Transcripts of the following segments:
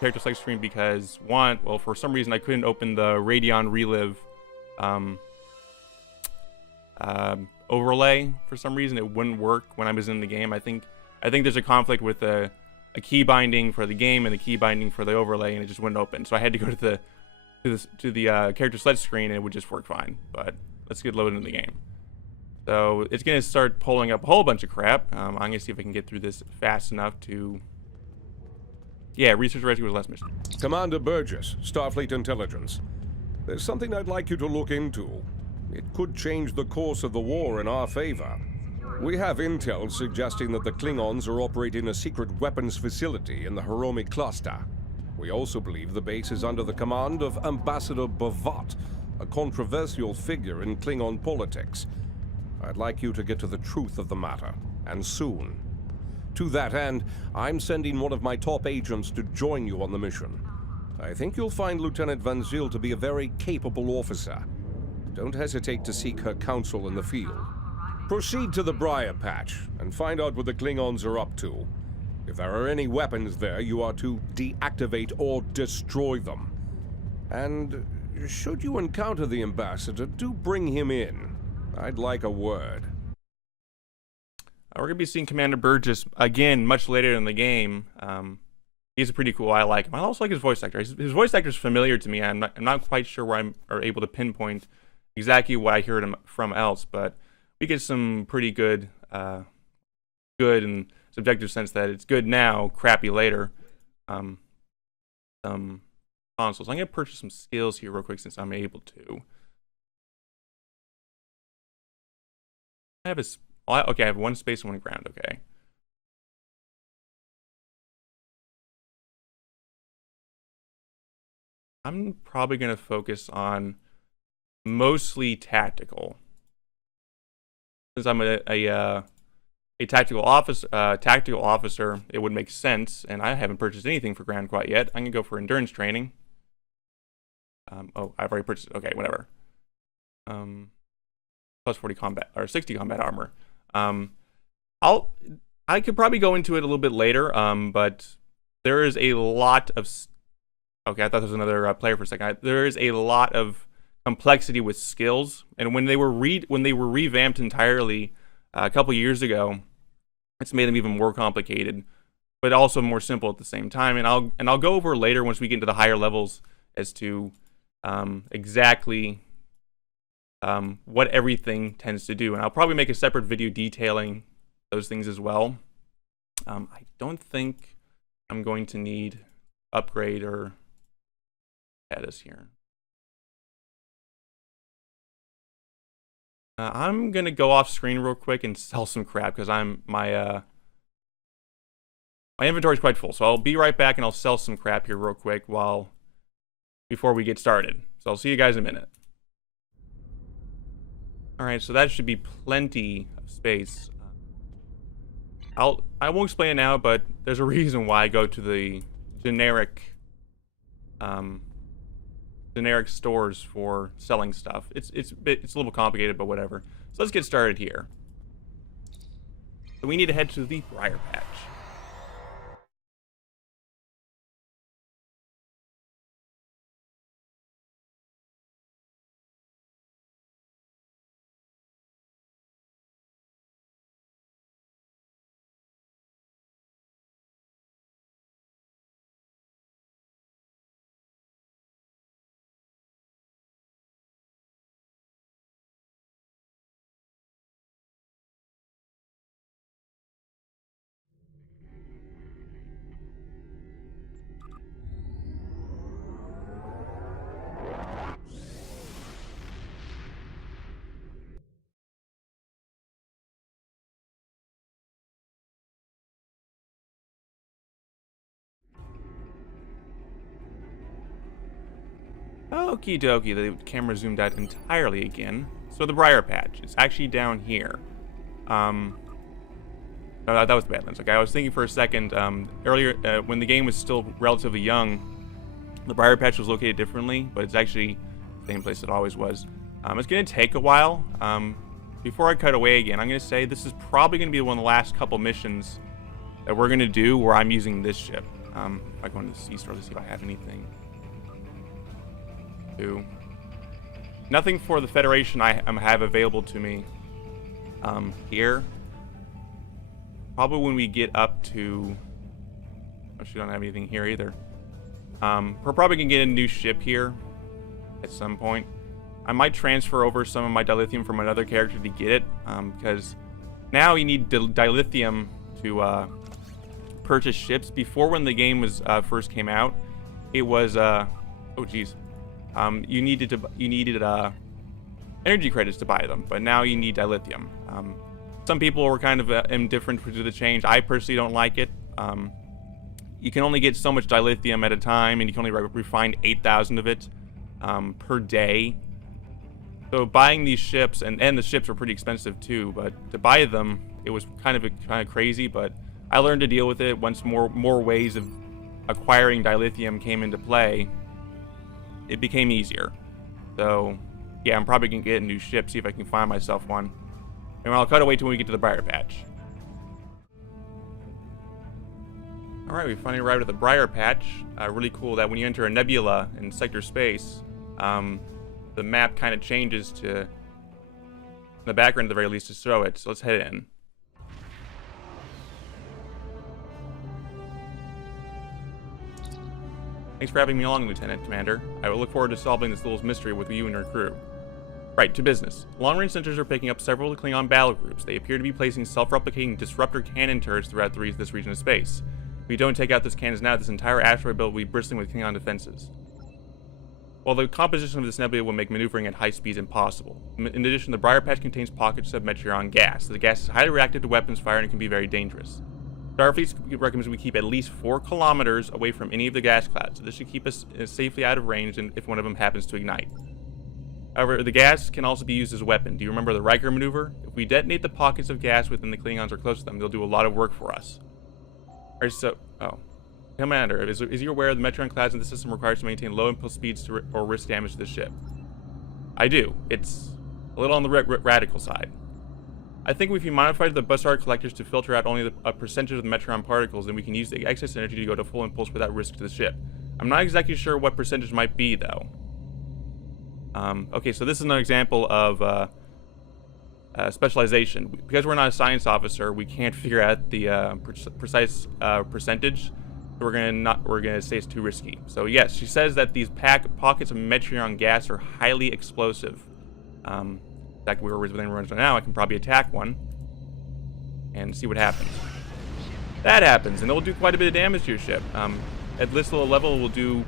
character select screen because well, for some reason I couldn't open the Radeon Relive overlay. For some reason it wouldn't work when I was in the game. I think there's a conflict with a key binding for the game and the key binding for the overlay, and it just wouldn't open. So I had to go to the character select screen, and it would just work fine. But let's get loaded into the game. So it's gonna start pulling up a whole bunch of crap. I'm gonna see if I can get through this fast enough to. Yeah, research rescue was last mission. Commander Burgess, Starfleet Intelligence. There's something I'd like you to look into. It could change the course of the war in our favor. We have intel suggesting that the Klingons are operating a secret weapons facility in the Hiromi cluster. We also believe the base is under the command of Ambassador Bavat, a controversial figure in Klingon politics. I'd like you to get to the truth of the matter, and soon. To that end, I'm sending one of my top agents to join you on the mission. I think you'll find Lieutenant Van Zyl to be a very capable officer. Don't hesitate to seek her counsel in the field. Proceed to the Briar Patch and find out what the Klingons are up to. If there are any weapons there, you are to deactivate or destroy them. And should you encounter the ambassador, do bring him in. I'd like a word. We're going to be seeing Commander Burgess again much later in the game. He's pretty cool. I like him. I also like his voice actor. His voice actor is familiar to me. I'm not quite sure where I'm able to pinpoint exactly what I heard him from else, but we get some pretty good and subjective sense that it's good now, crappy later. Some consoles. I'm going to purchase some skills here real quick since I'm able to. I have one space and one ground. Okay. I'm probably going to focus on mostly tactical. Since I'm a tactical officer, it would make sense, and I haven't purchased anything for ground quite yet. I'm gonna go for endurance training. Oh, I've already purchased. Okay, whatever. Plus 40 combat or 60 combat armor. I could probably go into it a little bit later. But there is a lot of. Okay, I thought there was another player for a second. There is a lot of complexity with skills, and when they were revamped entirely a couple years ago, it's made them even more complicated, but also more simple at the same time. And I'll go over later once we get into the higher levels as to exactly what everything tends to do, and I'll probably make a separate video detailing those things as well. I don't think I'm going to need upgrade or status here. I'm gonna go off screen real quick and sell some crap because my inventory is quite full. So I'll be right back and I'll sell some crap here real quick before we get started. So I'll see you guys in a minute. All right, so that should be plenty of space. I won't explain it now, but there's a reason why I go to the generic stores for selling stuff. It's a little complicated, but whatever. So let's get started here. So we need to head to the Briar Patch. Okie dokie, the camera zoomed out entirely again. So the Briar Patch, it's actually down here. No, that was the Badlands. Okay, I was thinking for a second, earlier, when the game was still relatively young, the Briar Patch was located differently, but it's actually the same place it always was. It's going to take a while. Before I cut away again, I'm going to say this is probably going to be one of the last couple missions that we're going to do where I'm using this ship. If I go into the C-store to see if I have anything. Nothing for the Federation I have available to me here. Probably when we get up to... Oh, she don't have anything here either. We're probably going to get a new ship here at some point. I might transfer over some of my dilithium from another character to get it, because now you need dilithium to purchase ships. Before, when the game was first came out, it was oh geez, you needed energy credits to buy them, but now you need dilithium. Some people were kind of indifferent to the change. I personally don't like it. You can only get so much dilithium at a time, and you can only refine 8,000 of it per day. So buying these ships, and the ships were pretty expensive too, but to buy them, it was kind of crazy, but I learned to deal with it once more ways of acquiring dilithium came into play. It became easier. So yeah, I'm probably gonna get a new ship, see if I can find myself one. And I'll cut away till we get to the Briar Patch. Alright, we finally arrived at the Briar Patch. Really cool that when you enter a nebula in sector space, the map kind of changes to, in the background at the very least, to show it. So let's head in. Thanks for having me along, Lieutenant Commander. I will look forward to solving this little mystery with you and your crew. Right, to business. Long-range sensors are picking up several Klingon battle groups. They appear to be placing self-replicating disruptor cannon turrets throughout this region of space. If we don't take out those cannons now, this entire asteroid belt will be bristling with Klingon defenses. While the composition of this nebula will make maneuvering at high speeds impossible. In addition, the Briar Patch contains pockets of Metreon gas. The gas is highly reactive to weapons fire and can be very dangerous. Starfleet recommends we keep at least 4 kilometers away from any of the gas clouds. This should keep us safely out of range if one of them happens to ignite. However, the gas can also be used as a weapon. Do you remember the Riker maneuver? If we detonate the pockets of gas within the Klingons or close to them, they'll do a lot of work for us. Alright, so... Oh. Commander, is you aware the Metreon clouds in the system requires to maintain low impulse speeds or risk damage to the ship? I do. It's a little on the radical side. I think if we modified the Bussard collectors to filter out only a percentage of the Metreon particles, then we can use the excess energy to go to full impulse without risk to the ship. I'm not exactly sure what percentage might be, though. Okay, so this is an example of specialization. Because we're not a science officer, we can't figure out the precise percentage. We're gonna say it's too risky. So yes, she says that these pockets of Metreon gas are highly explosive. In fact, we're within range right now. I can probably attack one and see what happens. That happens, and it'll do quite a bit of damage to your ship. At this little level, it will do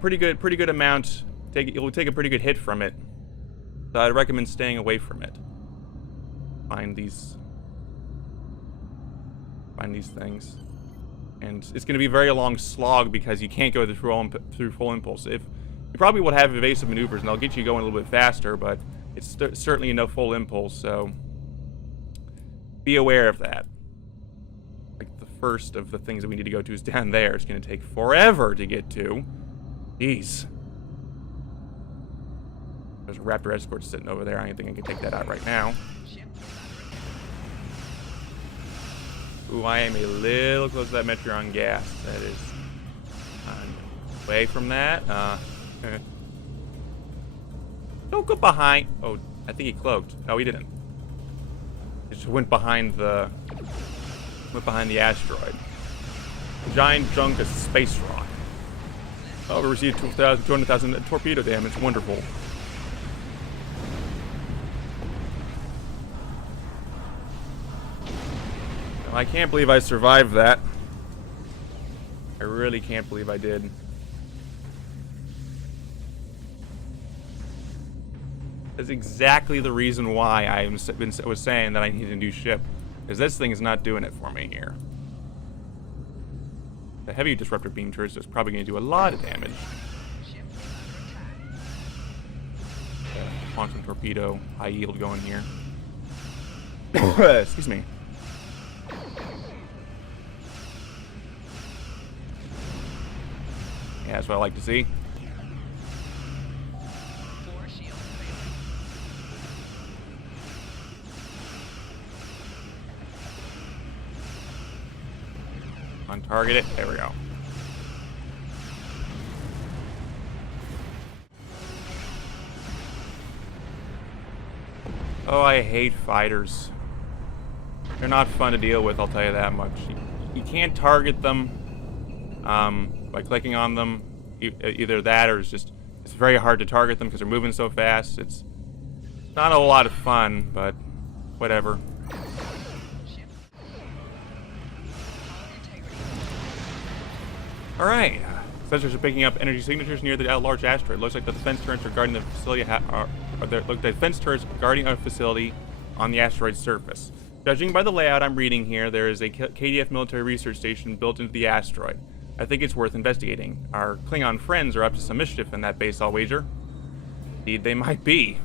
pretty good amount. It will take a pretty good hit from it. So I'd recommend staying away from it. Find these things. And it's going to be a very long slog because you can't go through full impulse. You probably will have evasive maneuvers, and they'll get you going a little bit faster, but it's certainly no full impulse, so be aware of that. Like, the first of the things that we need to go to is down there. It's going to take forever to get to. Jeez. There's a Raptor escort sitting over there. I don't think I can take that out right now. Ooh, I am a little close to that Metreon gas. That is... away from that. Don't go behind... Oh, I think he cloaked. No, he didn't. He just went behind the... asteroid. Giant chunk of space rock. Oh, we received 200,000 torpedo damage. Wonderful. I can't believe I survived that. I really can't believe I did. That's exactly the reason why I was saying that I need a new ship. Because this thing is not doing it for me here. The heavy disruptor beam turret is probably going to do a lot of damage. Quantum torpedo, high yield going here. Excuse me. Yeah, that's what I like to see. On Target it. There we go. Oh, I hate fighters. They're not fun to deal with, I'll tell you that much. You can't target them by clicking on them. Either that or it's very hard to target them because they're moving so fast. It's not a whole lot of fun, but whatever. Alright. Sensors are picking up energy signatures near the large asteroid. Looks like the defense turrets are guarding the facility defense turrets guarding a facility on the asteroid's surface. Judging by the layout I'm reading here, there is a KDF military research station built into the asteroid. I think it's worth investigating. Our Klingon friends are up to some mischief in that base, I'll wager. Indeed, they might be.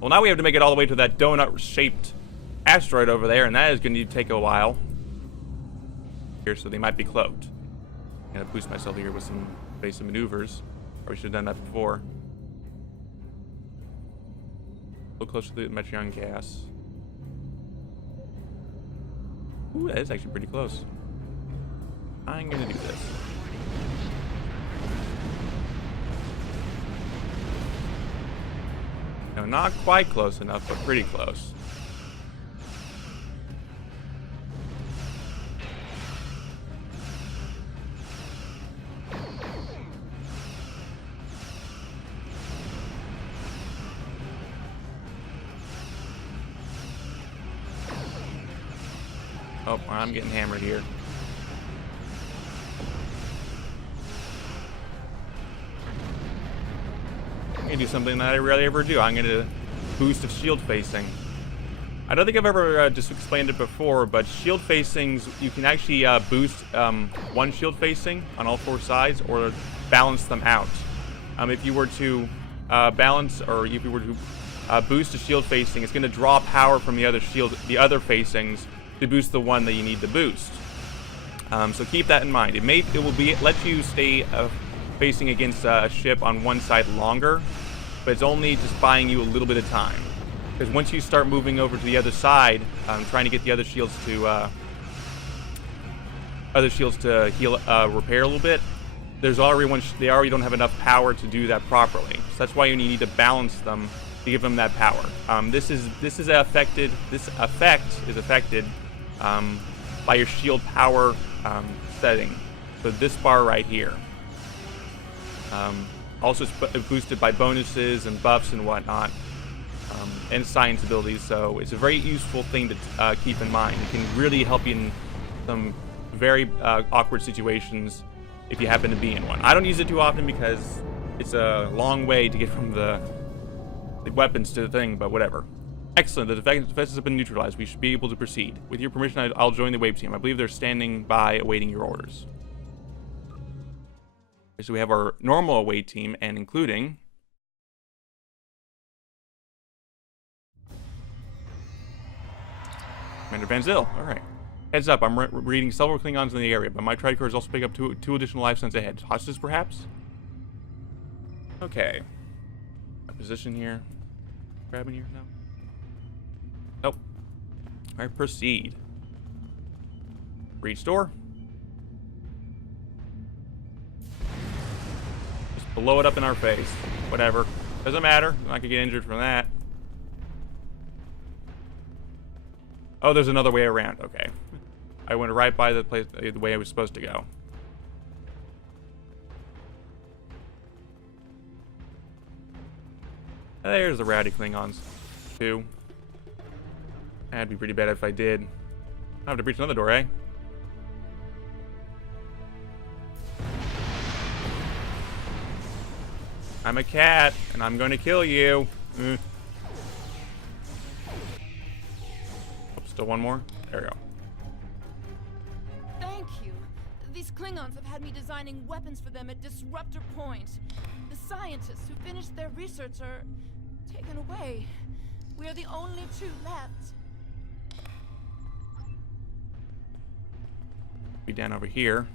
Well, now we have to make it all the way to that donut-shaped asteroid over there, and that is going to take a while. Here, so they might be cloaked. I'm going to boost myself here with some basic maneuvers. Or we should have done that before. A little closer to the Metreon gas. Ooh, that is actually pretty close. I'm going to do this. No, not quite close enough, but pretty close. Oh, I'm getting hammered here. I'm gonna do something that I rarely ever do. I'm gonna boost of shield facing. I don't think I've ever just explained it before, but shield facings, you can actually boost one shield facing on all four sides or balance them out. If you were to balance, or if you were to boost a shield facing, it's going to draw power from the other facings to boost the one that you need to boost. So keep that in mind. It will let you stay facing against a ship on one side longer, but it's only just buying you a little bit of time. Because once you start moving over to the other side, trying to get the other shields to heal, repair a little bit, there's already they already don't have enough power to do that properly. So that's why you need to balance them to give them that power. This effect is affected by your shield power setting. So this bar right here. Also it's boosted by bonuses and buffs and whatnot, and science abilities. So it's a very useful thing to keep in mind. It can really help you in some very awkward situations if you happen to be in one. I don't use it too often because it's a long way to get from the weapons to the thing, but whatever. Excellent. The defenses have been neutralized. We should be able to proceed. With your permission, I'll join the wave team. I believe they're standing by awaiting your orders. So we have our normal away team, and including Commander Van Zyl. All right. Heads up, I'm reading several Klingons in the area, but my Tricorps is also picking up two additional life signs ahead. Hostages, perhaps? Okay. My position here. Grabbing here? No? Nope. All right, proceed. Reach door. Just blow it up in our face. Whatever. Doesn't matter. I could get injured from that. Oh, there's another way around. Okay. I went right by the place the way I was supposed to go. There's the rowdy Klingons. Two. That'd be pretty bad if I did. I have to breach another door, eh? I'm a cat, and I'm going to kill you. Oh, still one more? There we go. Thank you. These Klingons have had me designing weapons for them at Disruptor Point. The scientists who finished their research are taken away. We are the only two left. Be down over here.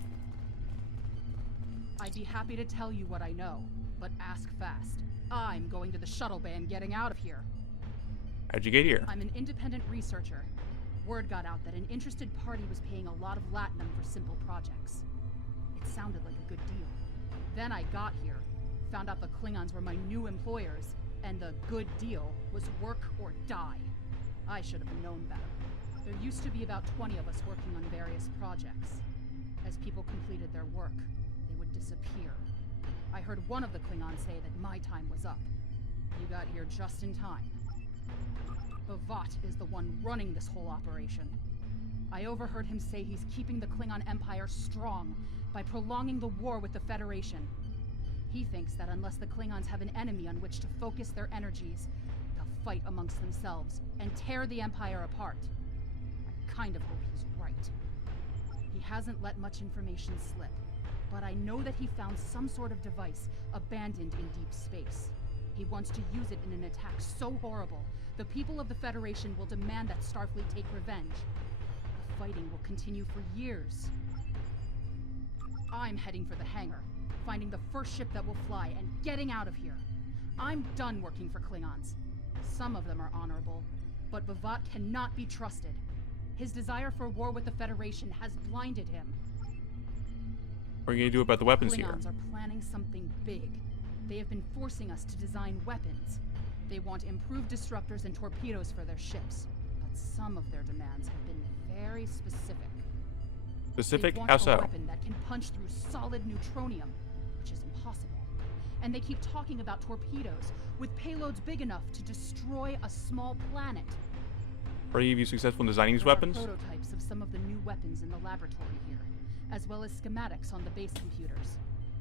I'd be happy to tell you what I know, but ask fast. I'm going to the shuttle bay and getting out of here. How'd you get here? I'm an independent researcher. Word got out that an interested party was paying a lot of latinum for simple projects. It sounded like a good deal. Then I got here, found out the Klingons were my new employers, and the good deal was work or die. I should have known better. There used to be about 20 of us working on various projects. As people completed their work, they would disappear. I heard one of the Klingons say that my time was up. You got here just in time. Bavat is the one running this whole operation. I overheard him say he's keeping the Klingon Empire strong by prolonging the war with the Federation. He thinks that unless the Klingons have an enemy on which to focus their energies, they'll fight amongst themselves and tear the Empire apart. I kind of hope he's right. He hasn't let much information slip, but I know that he found some sort of device abandoned in deep space. He wants to use it in an attack so horrible, the people of the Federation will demand that Starfleet take revenge. The fighting will continue for years. I'm heading for the hangar, finding the first ship that will fly, and getting out of here. I'm done working for Klingons. Some of them are honorable, but Bavat cannot be trusted. His desire for war with the Federation has blinded him. What are you gonna do about the weapons here? Klingons are planning something big. They have been forcing us to design weapons. They want improved disruptors and torpedoes for their ships, but some of their demands have been very specific. Specific? They want How a so? weapon that can punch through solid neutronium, which is impossible. And they keep talking about torpedoes with payloads big enough to destroy a small planet. Are you successful in designing these There are weapons? prototypes of some of the new weapons in the laboratory here, as well as schematics on the base computers.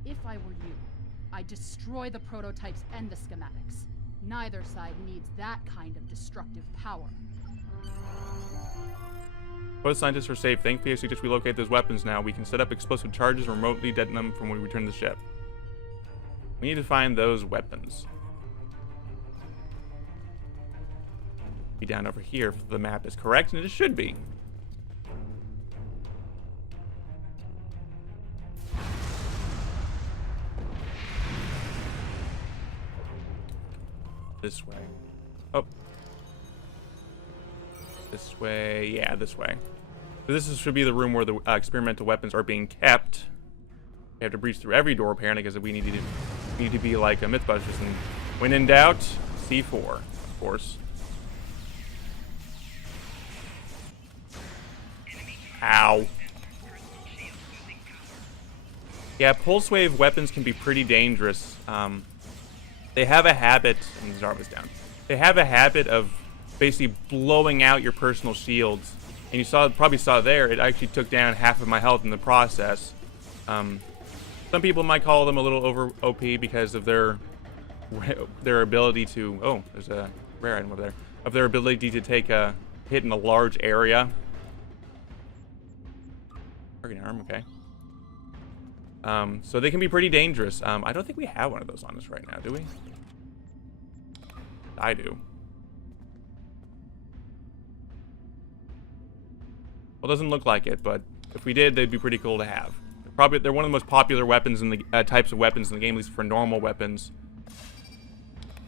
If I were you, I'd destroy the prototypes and the schematics. Neither side needs that kind of destructive power. Both scientists are safe. Thankfully, I suggest we locate those weapons now. We can set up explosive charges and remotely detonate them from when we return to the ship. We need to find those weapons. Be down over here if the map is correct, and it should be. This way. Oh. This way. Yeah, this way. So this should be the room where the experimental weapons are being kept. We have to breach through every door apparently because we need to be like a Mythbusters, and when in doubt, C4, of course. Ow. Yeah, pulse wave weapons can be pretty dangerous. They have a habit, and Zarva's down. They have a habit of basically blowing out your personal shields. And you probably saw there, it actually took down half of my health in the process. Some people might call them a little over OP because of their ability to, oh, there's a rare item over there, of their ability to take a hit in a large area. Target arm, okay. So they can be pretty dangerous. I don't think we have one of those on us right now, do we? I do. Well, it doesn't look like it, but if we did, they'd be pretty cool to have. They're one of the most popular weapons in the types of weapons in the game, at least for normal weapons.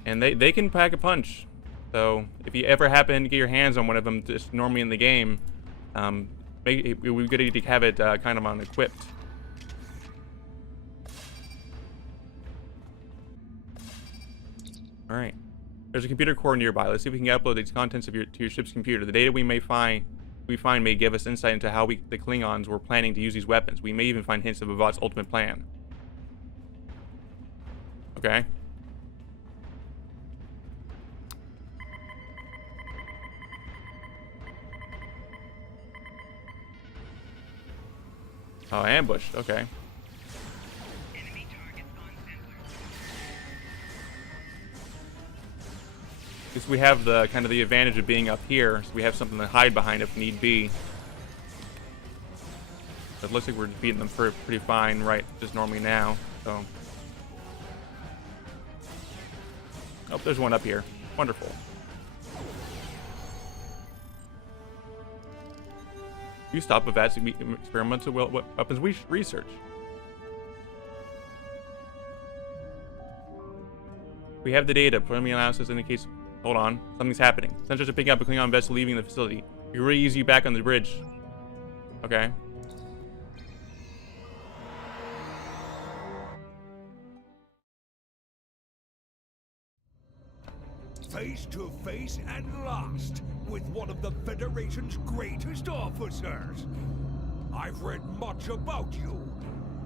And they can pack a punch. So if you ever happen to get your hands on one of them just normally in the game, it would be good to have it kind of unequipped. All right. There's a computer core nearby. Let's see if we can upload these contents to your ship's computer. The data we find may give us insight into how the Klingons were planning to use these weapons. We may even find hints of Bavat's ultimate plan. Okay. Oh, ambushed. Okay. Because we have the kind of the advantage of being up here, so we have something to hide behind if need be. It looks like we're beating them pretty fine, right? Just normally now. So. Oh, there's one up here. Wonderful. You stop Bavat's experimental weapons research. We have the data. Preliminary analysis indicates. Hold on. Something's happening. Sensors are picking up a Klingon vessel leaving the facility. We really ease you back on the bridge. Okay. Face to face at last with one of the Federation's greatest officers. I've read much about you,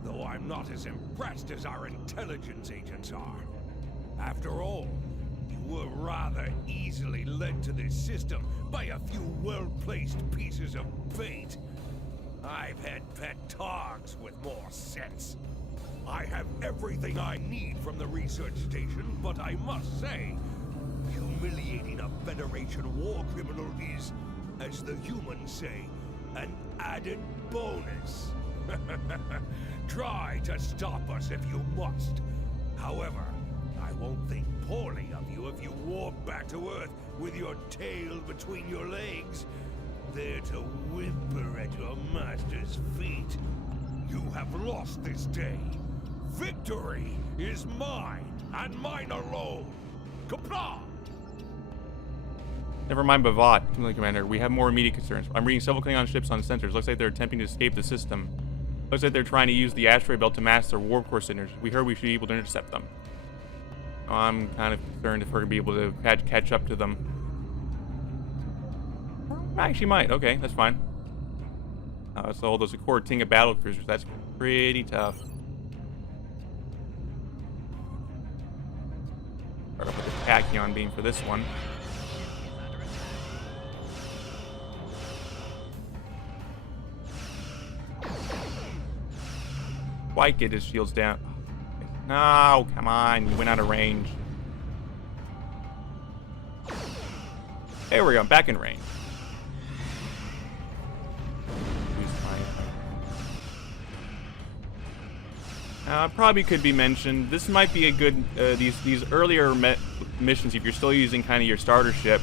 though I'm not as impressed as our intelligence agents are. After all, you were rather easily led to this system by a few well-placed pieces of bait. I've had pet dogs with more sense. I have everything I need from the research station, but I must say, humiliating a Federation war criminal is, as the humans say, an added bonus. Try to stop us if you must. However, I won't think poorly of you if you warp back to Earth with your tail between your legs, there to whimper at your master's feet. You have lost this day. Victory is mine, and mine alone. Kapla! Never mind Bavat, Team Commander. We have more immediate concerns. I'm reading several Klingon ships on sensors. Looks like they're attempting to escape the system. Looks like they're trying to use the asteroid belt to mask their warp core signatures. We heard we should be able to intercept them. I'm kind of concerned if we're going to be able to catch up to them. I actually might. Okay, that's fine. So all those Accord Tinga battle cruisers, that's pretty tough. Start off with the Tachyon beam for this one. Quite get his shields down. No, come on, you went out of range. There we go, back in range. Probably could be mentioned. This might be a good these earlier missions if you're still using kind of your starter ship,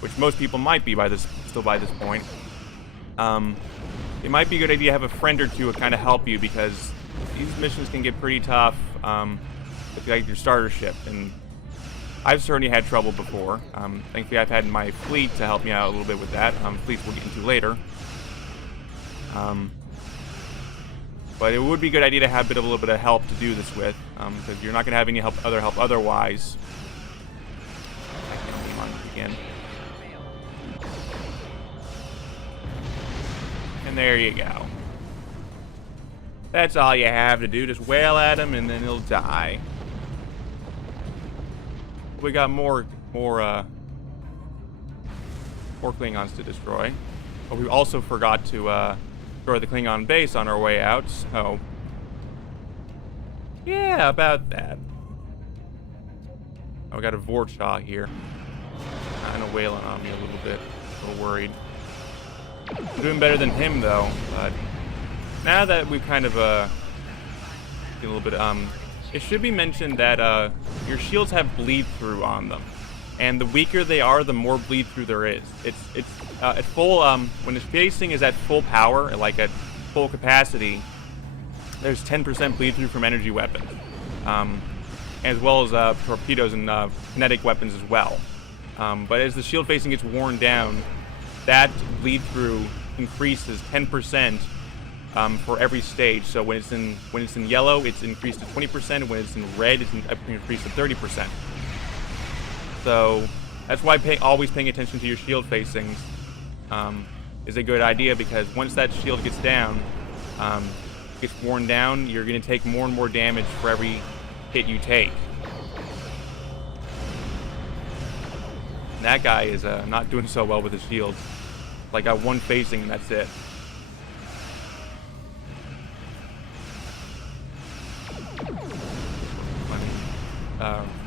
which most people might be by this point. It might be a good idea to have a friend or two to kind of help you because these missions can get pretty tough with like your starter ship, and I've certainly had trouble before. Thankfully, I've had my fleet to help me out a little bit with that. Fleets we'll get into later. But it would be a good idea to have a little bit of help to do this with, because you're not going to have any other help otherwise. I can't aim on it again. And there you go. That's all you have to do. Just wail at him, and then he'll die. We got more Klingons to destroy. But we also forgot to destroy the Klingon base on our way out, so yeah, about that. Oh, we got a Vorchaw here. Kind of wailing on me a little bit. A little worried. I'm doing better than him though, but now that we've kind of get a little bit it should be mentioned that your shields have bleed through on them, and the weaker they are, the more bleed through there is. It's at full when the facing is at full power, like at full capacity, there's 10% bleed through from energy weapons, as well as torpedoes and kinetic weapons as well. But as the shield facing gets worn down, that bleed through increases 10%. For every stage. So when it's in yellow, it's increased to 20%. When it's in red, it's increased to 30%. So that's why always paying attention to your shield facings is a good idea, because once that shield gets down, gets worn down, you're going to take more and more damage for every hit you take. And that guy is not doing so well with his shields. Like, got one facing and that's it.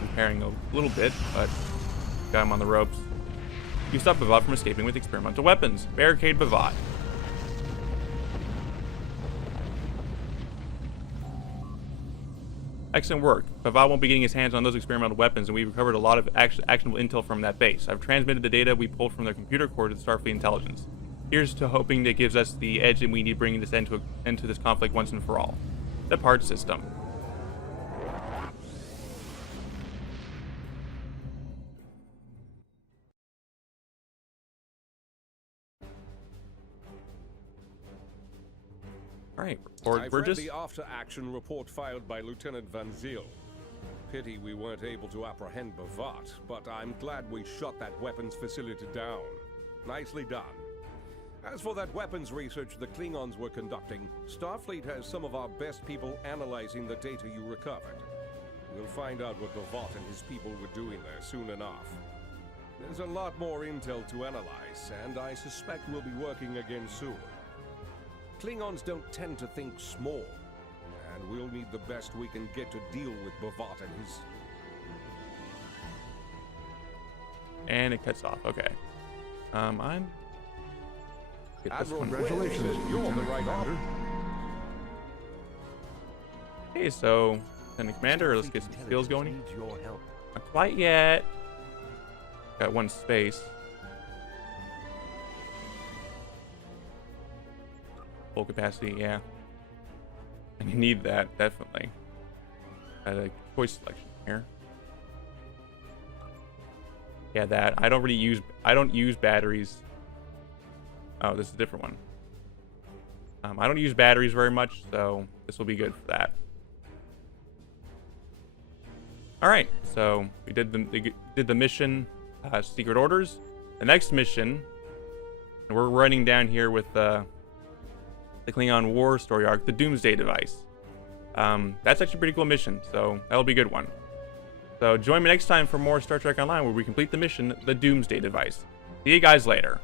Repairing a little bit, but got him on the ropes. You stopped Bavat from escaping with experimental weapons. Barricade Bavat. Excellent work. Bavat won't be getting his hands on those experimental weapons, and we've recovered a lot of actionable intel from that base. I've transmitted the data we pulled from their computer core to the Starfleet intelligence. Here's to hoping that gives us the edge that we need, bringing this end to this conflict once and for all. The part system. Or I've Burgess? read the after-action report filed by Lieutenant Van Zyl. Pity we weren't able to apprehend Bavat, but I'm glad we shut that weapons facility down. Nicely done. As for that weapons research the Klingons were conducting, Starfleet has some of our best people analyzing the data you recovered. We'll find out what Bavat and his people were doing there soon enough. There's a lot more intel to analyze, and I suspect we'll be working again soon. Klingons don't tend to think small, and we'll need the best we can get to deal with Bavat and his... And it cuts off. Okay. I'm... Get this Admiral one. Congratulations, you're the right Commander. Okay, so Lieutenant Commander, let's get some skills going. Needs your help. Not quite yet. Got one space. Full capacity, yeah. And you need that, definitely. Got a choice selection here. Yeah, that. I don't use batteries. Oh, this is a different one. I don't use batteries very much, so this will be good for that. All right, so we did the mission, Secret Orders. The next mission, and we're running down here with the Klingon War story arc, the Doomsday Device. That's actually a pretty cool mission, so that'll be a good one. So join me next time for more Star Trek Online, where we complete the mission, the Doomsday Device. See you guys later.